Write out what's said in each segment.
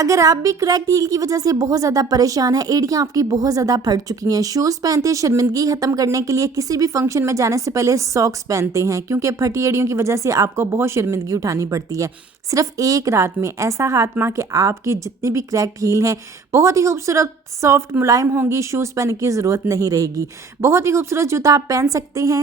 अगर आप भी क्रैक्ड हील की वजह से बहुत ज़्यादा परेशान हैं, एड़ियाँ आपकी बहुत ज़्यादा फट चुकी हैं, शूज़ पहनते शर्मिंदगी ख़त्म करने के लिए किसी भी फंक्शन में जाने से पहले सॉक्स पहनते हैं, क्योंकि फटी एड़ियों की वजह से आपको बहुत शर्मिंदगी उठानी पड़ती है। सिर्फ एक रात में ऐसा हाथमा कि आपकी जितनी भी क्रैक्ड हील हैं बहुत ही खूबसूरत सॉफ्ट मुलायम होंगी, शूज़ पहनने की ज़रूरत नहीं रहेगी। बहुत ही खूबसूरत जूता आप पहन सकते हैं।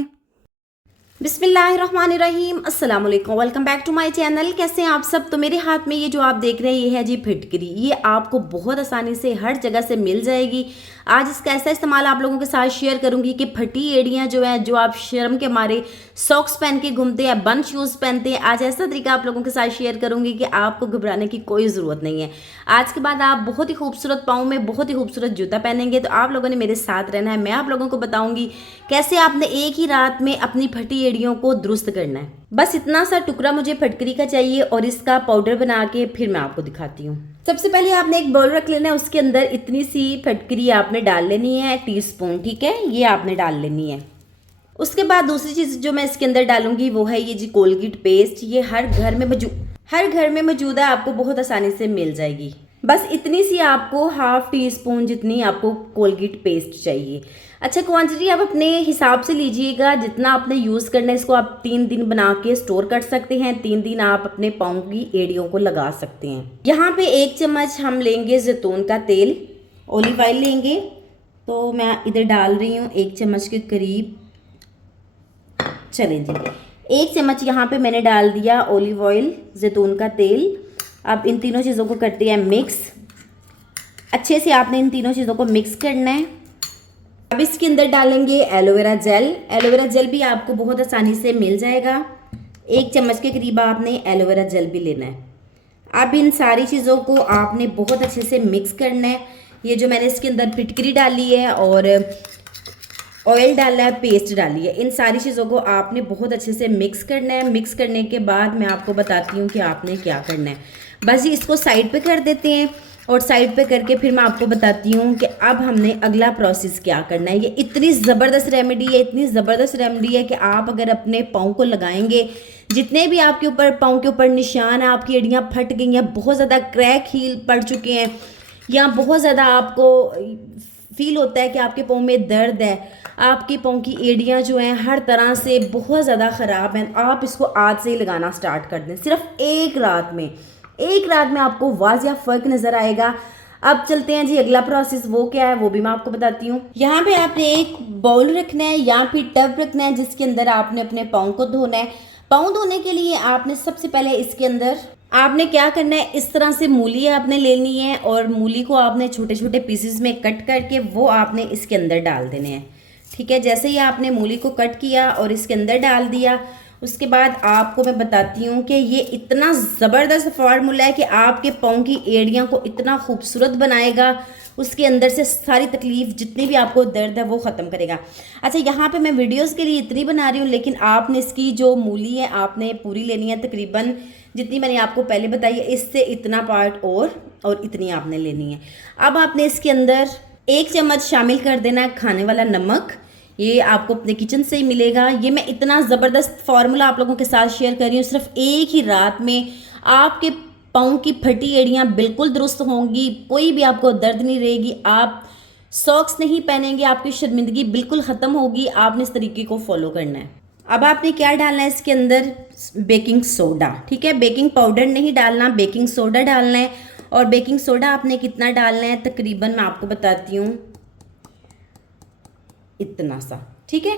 बिस्मिल्लाहिर्रहमानिर्रहीम, अस्सलाम वालेकुम, welcome back to my channel. कैसे हैं आप सब। तो मेरे हाथ में ये जो आप देख रहे हैं ये है जी फिटकरी। ये आपको बहुत आसानी से हर जगह से मिल जाएगी। आज इसका ऐसा इस्तेमाल आप लोगों के साथ शेयर करूंगी कि फटी एड़ियाँ जो है, जो आप शर्म के मारे सॉक्स पहन के घूमते हैं, बंद शूज़ पहनते हैं, आज ऐसा तरीका आप लोगों के साथ शेयर करूंगी कि आपको घबराने की कोई ज़रूरत नहीं है। आज के बाद आप बहुत ही खूबसूरत पाँव में बहुत ही खूबसूरत जूता पहनेंगे। तो आप लोगों ने मेरे साथ रहना है। मैं आप लोगों को बताऊंगी कैसे आपने एक ही रात में अपनी फटी एड़ियों को दुरुस्त करना है। बस इतना सा टुकड़ा मुझे फटकरी का चाहिए और इसका पाउडर बना के फिर मैं आपको दिखाती हूँ। सबसे पहले आपने एक बाउल रख लेना है, उसके अंदर इतनी सी फटकरी आपने डाल लेनी है, टीस्पून, ठीक है, ये आपने डाल लेनी है। उसके बाद दूसरी चीज़ जो मैं इसके अंदर डालूंगी वो है ये जी कोलगेट पेस्ट। ये हर घर में मौजूद है, आपको बहुत आसानी से मिल जाएगी। बस इतनी सी आपको हाफ टी स्पून जितनी आपको कोलगेट पेस्ट चाहिए। अच्छा, क्वांटिटी आप अपने हिसाब से लीजिएगा, जितना आपने यूज़ करना है। इसको आप 3 दिन बना के स्टोर कर सकते हैं। 3 दिन आप अपने पाँव की एड़ियों को लगा सकते हैं। यहाँ पे 1 चम्मच हम लेंगे जैतून का तेल, ऑलिव ऑयल लेंगे। तो मैं इधर डाल रही हूँ 1 चम्मच के करीब। चलें जी, 1 चम्मच यहाँ पे मैंने डाल दिया ऑलिव ऑयल, जैतून का तेल। अब इन तीनों चीज़ों को करते हैं मिक्स। अच्छे से आपने इन तीनों चीज़ों को मिक्स करना है। अब इसके अंदर डालेंगे एलोवेरा जेल। एलोवेरा जेल भी आपको बहुत आसानी से मिल जाएगा। 1 चम्मच के करीब आपने एलोवेरा जेल भी लेना है। अब इन सारी चीज़ों को आपने बहुत अच्छे से मिक्स करना है। ये जो मैंने इसके अंदर फिटकरी डाली है और ऑयल डाला है, पेस्ट डाली है, इन सारी चीज़ों को आपने बहुत अच्छे से मिक्स करना है। मिक्स करने के बाद मैं आपको बताती हूँ कि आपने क्या करना है। बस जी इसको साइड पे कर देते हैं और साइड पे करके फिर मैं आपको बताती हूँ कि अब हमने अगला प्रोसेस क्या करना है। ये इतनी ज़बरदस्त रेमेडी है, इतनी ज़बरदस्त रेमेडी है कि आप अगर अपने पाँव को लगाएंगे, जितने भी आपके ऊपर पाँव के ऊपर निशान है, आपकी एड़ियाँ फट गई हैं, बहुत ज़्यादा क्रैक हील पड़ चुके हैं, या बहुत ज़्यादा आपको फील होता है कि आपके पाँव में दर्द है, आपके पाँव की एड़ियाँ जो हैं हर तरह से बहुत ज़्यादा ख़राब हैं, आप इसको आज से ही लगाना स्टार्ट कर दें। सिर्फ एक रात में आपको वाज़िया फ़र्क नज़र आएगा। अब चलते हैं जी अगला प्रोसेस, वो क्या है वो भी मैं आपको बताती हूँ। यहाँ पे आपने एक बाउल रखना है या फिर टब रखना है, जिसके अंदर आपने अपने पाँव को धोना है। पाँव धोने के लिए आपने सबसे पहले इसके अंदर आपने क्या करना है, इस तरह से मूली आपने लेनी है और मूली को आपने छोटे छोटे पीसेस में कट करके वो आपने इसके अंदर डाल देने हैं। ठीक है, जैसे ही आपने मूली को कट किया और इसके अंदर डाल दिया, उसके बाद आपको मैं बताती हूँ कि ये इतना ज़बरदस्त फार्मूला है कि आपके पाँव की एड़ियाँ को इतना खूबसूरत बनाएगा, उसके अंदर से सारी तकलीफ़ जितनी भी आपको दर्द है वो ख़त्म करेगा। अच्छा, यहाँ पे मैं वीडियोस के लिए इतनी बना रही हूँ, लेकिन आपने इसकी जो मूली है आपने पूरी लेनी है, तकरीबन जितनी मैंने आपको पहले बताई है इससे इतना पार्ट और इतनी आपने लेनी है। अब आपने इसके अंदर 1 चम्मच शामिल कर देना है खाने वाला नमक। ये आपको अपने किचन से ही मिलेगा। ये मैं इतना ज़बरदस्त फार्मूला आप लोगों के साथ शेयर कर रही हूँ। सिर्फ एक ही रात में आपके पाँव की फटी एड़ियाँ बिल्कुल दुरुस्त होंगी, कोई भी आपको दर्द नहीं रहेगी, आप सॉक्स नहीं पहनेंगे, आपकी शर्मिंदगी बिल्कुल ख़त्म होगी। आपने इस तरीके को फॉलो करना है। अब आपने क्या डालना है इसके अंदर, बेकिंग सोडा, ठीक है, बेकिंग पाउडर नहीं डालना, बेकिंग सोडा डालना है। और बेकिंग सोडा आपने कितना डालना है, तकरीबन मैं आपको बताती हूँ इतना सा, ठीक है,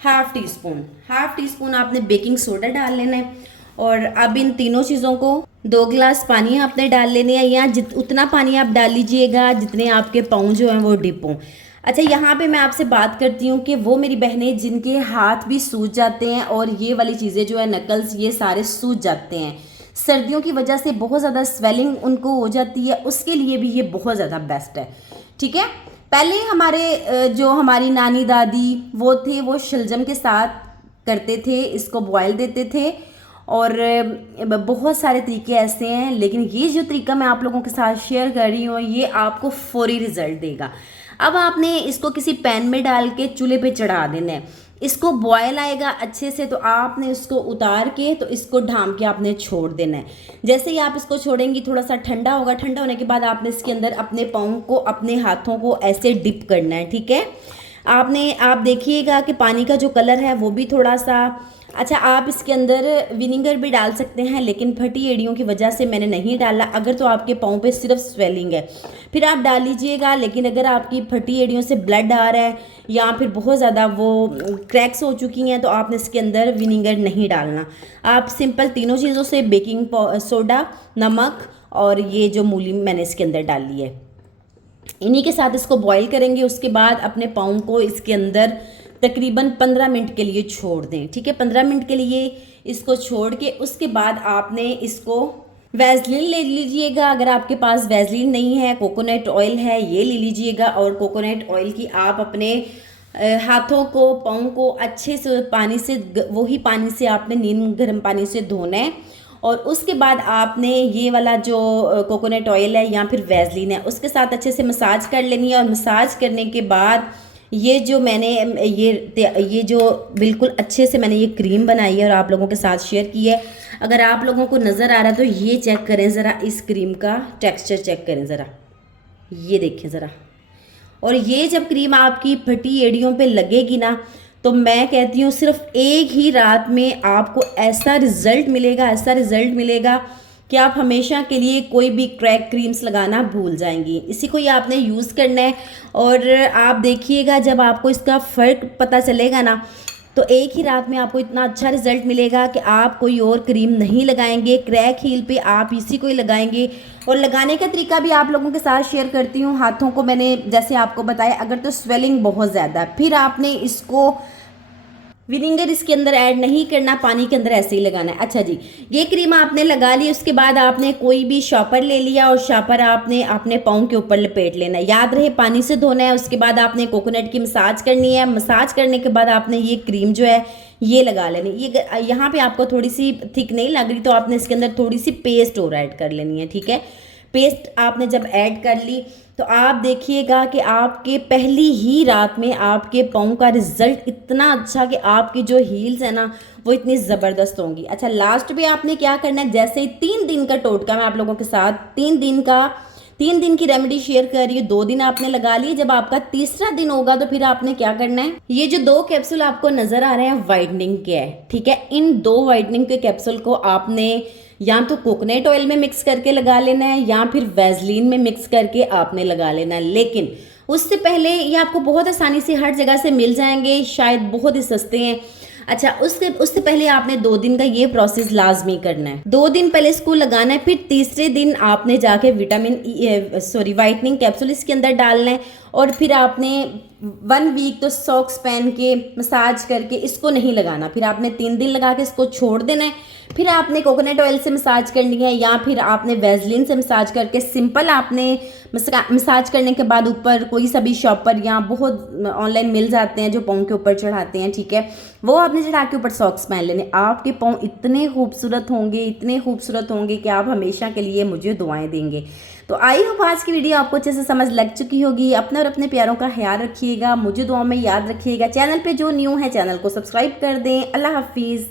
हाफ टी स्पून आपने बेकिंग सोडा डाल लेना है। और अब इन तीनों चीज़ों को 2 गिलास पानी आपने डाल लेने हैं, या उतना पानी आप डाल लीजिएगा जितने आपके पाँव जो हैं वो डिप हों। अच्छा, यहाँ पे मैं आपसे बात करती हूँ कि वो मेरी बहनें जिनके हाथ भी सूज जाते हैं और ये वाली चीज़ें जो है नकल्स, ये सारे सूज जाते हैं, सर्दियों की वजह से बहुत ज़्यादा स्वेलिंग उनको हो जाती है, उसके लिए भी ये बहुत ज़्यादा बेस्ट है। ठीक है, पहले हमारे जो हमारी नानी दादी वो थे, वो शलजम के साथ करते थे, इसको बॉयल देते थे, और बहुत सारे तरीके ऐसे हैं, लेकिन ये जो तरीका मैं आप लोगों के साथ शेयर कर रही हूँ ये आपको फौरी रिजल्ट देगा। अब आपने इसको किसी पैन में डाल के चूल्हे पे चढ़ा देना है। इसको बॉयल आएगा अच्छे से तो आपने इसको उतार के तो इसको ढाम के आपने छोड़ देना है। जैसे ही आप इसको छोड़ेंगी थोड़ा सा ठंडा होगा, ठंडा होने के बाद आपने इसके अंदर अपने पाँव को, अपने हाथों को ऐसे डिप करना है, ठीक है। आप देखिएगा कि पानी का जो कलर है वो भी थोड़ा सा अच्छा। आप इसके अंदर विनेगर भी डाल सकते हैं, लेकिन फटी एड़ियों की वजह से मैंने नहीं डाला। अगर तो आपके पाँव पे सिर्फ स्वेलिंग है फिर आप डाल लीजिएगा, लेकिन अगर आपकी फटी एड़ियों से ब्लड आ रहा है या फिर बहुत ज़्यादा वो क्रैक्स हो चुकी हैं तो आपने इसके अंदर विनेगर नहीं डालना। आप सिंपल तीनों चीज़ों से बेकिंग सोडा, नमक और ये जो मूली मैंने इसके अंदर डाली है, इन्हीं के साथ इसको बॉईल करेंगे। उसके बाद अपने पाँव को इसके अंदर तकरीबन 15 मिनट के लिए छोड़ दें, ठीक है। 15 मिनट के लिए इसको छोड़ के उसके बाद आपने इसको वैसलीन ले लीजिएगा। अगर आपके पास वैसलीन नहीं है, कोकोनट ऑयल है, ये ले लीजिएगा। और कोकोनट ऑयल की आप अपने हाथों को, पाँव को अच्छे से पानी से, वही पानी से आपने नीम गर्म पानी से धोना है। और उसके बाद आपने ये वाला जो कोकोनट ऑयल है या फिर वैसलीन है उसके साथ अच्छे से मसाज कर लेनी है। और मसाज करने के बाद ये जो मैंने ये जो बिल्कुल अच्छे से मैंने ये क्रीम बनाई है और आप लोगों के साथ शेयर की है। अगर आप लोगों को नज़र आ रहा है तो ये चेक करें ज़रा, इस क्रीम का टेक्सचर चेक करें ज़रा, ये देखें ज़रा। और ये जब क्रीम आपकी फटी एड़ियों पे लगेगी ना तो मैं कहती हूँ सिर्फ एक ही रात में आपको ऐसा रिज़ल्ट मिलेगा, ऐसा रिज़ल्ट मिलेगा कि आप हमेशा के लिए कोई भी क्रैक क्रीम्स लगाना भूल जाएंगी। इसी को ही आपने यूज़ करना है। और आप देखिएगा जब आपको इसका फ़र्क पता चलेगा ना तो एक ही रात में आपको इतना अच्छा रिज़ल्ट मिलेगा कि आप कोई और क्रीम नहीं लगाएंगे। क्रैक हील पे आप इसी को ही लगाएंगे। और लगाने का तरीका भी आप लोगों के साथ शेयर करती हूँ। हाथों को मैंने जैसे आपको बताया, अगर तो स्वेलिंग बहुत ज़्यादा है फिर आपने इसको विनेगर इसके अंदर ऐड नहीं करना, पानी के अंदर ऐसे ही लगाना है। अच्छा जी, ये क्रीम आपने लगा ली। उसके बाद आपने कोई भी शॉपर ले लिया और शॉपर आपने अपने पाँव के ऊपर लपेट लेना है। याद रहे पानी से धोना है। उसके बाद आपने कोकोनट की मसाज करनी है। मसाज करने के बाद आपने ये क्रीम जो है ये लगा लेनी। ये यहाँ पे आपको थोड़ी सी थिक नहीं लग रही तो आपने इसके अंदर थोड़ी सी पेस्ट और ऐड कर लेनी है, ठीक है। पेस्ट आपने जब ऐड कर ली तो आप देखिएगा कि आपके पहली ही रात में आपके पाँव का रिज़ल्ट इतना अच्छा कि आपकी जो हील्स है ना वो इतनी ज़बरदस्त होंगी। अच्छा, लास्ट में आपने क्या करना है, जैसे ही 3 दिन का टोटका मैं आप लोगों के साथ 3 दिन की रेमेडी शेयर कर रही हूँ। 2 दिन आपने लगा लिए, जब आपका तीसरा दिन होगा तो फिर आपने क्या करना है, ये जो 2 कैप्सूल आपको नजर आ रहे हैं वाइटनिंग के है, ठीक है। इन 2 वाइटनिंग के कैप्सूल को आपने या तो कोकोनट ऑयल में मिक्स करके लगा लेना है या फिर वैसलीन में मिक्स करके आपने लगा लेना है। लेकिन उससे पहले ये आपको बहुत आसानी से हर जगह से मिल जाएंगे, शायद बहुत ही सस्ते हैं। अच्छा, उससे पहले आपने 2 दिन का ये प्रोसेस लाजमी करना है। 2 दिन पहले इसको लगाना है, फिर तीसरे दिन आपने जाके वाइटनिंग कैप्सूल इसके अंदर डालना है। और फिर आपने 1 वीक तो सॉक्स पहन के मसाज करके इसको नहीं लगाना। फिर आपने 3 दिन लगा के इसको छोड़ देना है। फिर आपने कोकोनट ऑयल से मसाज करनी है या फिर आपने वैसलीन से मसाज करके सिंपल आपने मसाज करने के बाद ऊपर कोई सा भी शॉपर या बहुत ऑनलाइन मिल जाते हैं जो पाँव के ऊपर चढ़ाते हैं, ठीक है, वो आपने चढ़ा के ऊपर सॉक्स पहन लेने। आपके पाँव इतने खूबसूरत होंगे कि आप हमेशा के लिए मुझे दुआएं देंगे। तो आई होप आज की वीडियो आपको अच्छे से समझ लग चुकी होगी। अपने और अपने प्यारों का ख्याल रखिएगा, मुझे दुआ में याद रखिएगा। चैनल पे जो न्यू है चैनल को सब्सक्राइब कर दें। अल्लाह हाफिज़।